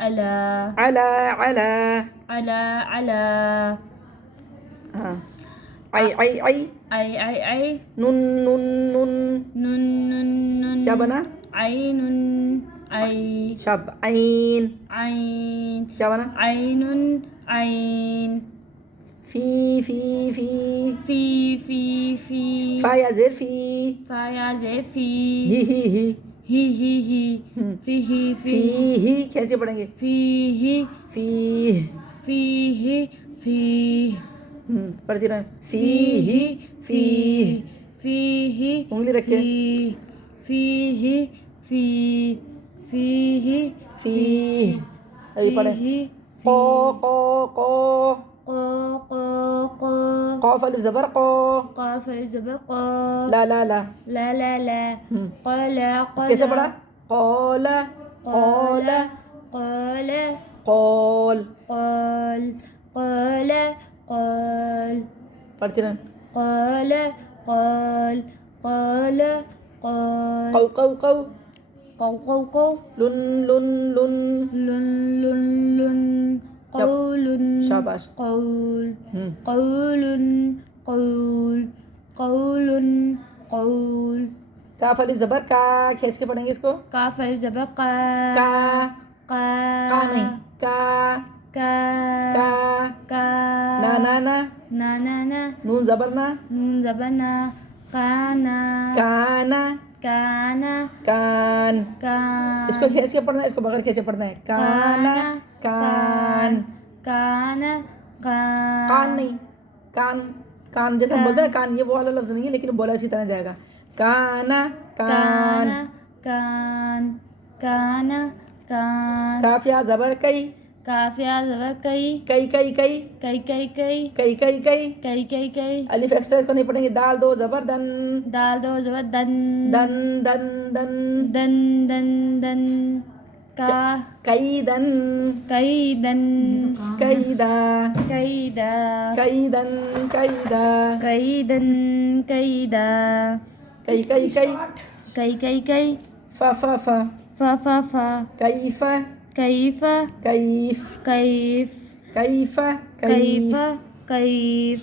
ألا على على على على ها عي عي عي أي نون نون نون نون نون نون क्या बना عين أي शब عين عين क्या बना عين عين في في في في فا या जेर في فايا زي في ही هي فيه ही कैसे पढ़ेंगे فيه फी فيه فيه पढ़ती रहे فيه फी فيه उंगली रख के فيه فيه फी अभी पढ़े को को को قو قو قو قاف अलिफ ज़बर को قاف الزبر قو لا لا لا لا لا لا قال कैसे पढ़ा قال قال قال قال قال قال قال पढ़ती रहे قال قال قال قال قو قو قو قو قو قو لن لن لن لن لن لن قول शाबाश قول قول قول قول قول काफ अलिफ ज़बर का खींच के पढ़ेंगे इसको काफ الزبر قا का قا का नहीं का का का का ना ना ना ना ना ना नून ज़बर ना नून ज़बरना काना काना काना कान कान इसको खींच के पढ़ना है इसको बगैर खींचे पढ़ना है काना कान काना कान कान नहीं कान कान जैसे हम बोलते हैं कान ये वो वाला लफ्ज़ नहीं है लेकिन बोला अच्छी तरह जाएगा काना कान कान काना कान काफिया ज़बर कई काफिया ज़बर कई कई कई कई कई कई कई कई कई कई कई कई कई अलिफ एक्स्ट्रा इसको नहीं पढ़ेंगे दाल दो ज़बर दन दाल दो ज़बर दन दन दन दन दन दन दन का कई दन कैदन कैदा कैदा कैदन कैदा कैदन कैदा कई कई कई कई कई कई फा फा फा फा कैफ कैफ कैफ कैफ कैफ कैफ कैफ कैफ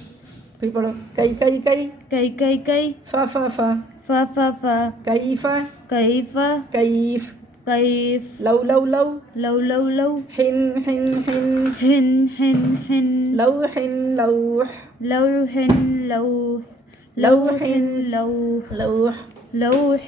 फिर पढ़ो कई कई कई कई कई कई फा फा फा फा कैफ कैफ कैफ कैफ लौ लौ लौ लौ हिन हिन हिन हिन लौह लौह لوح لوح لوح لوح لوح لوح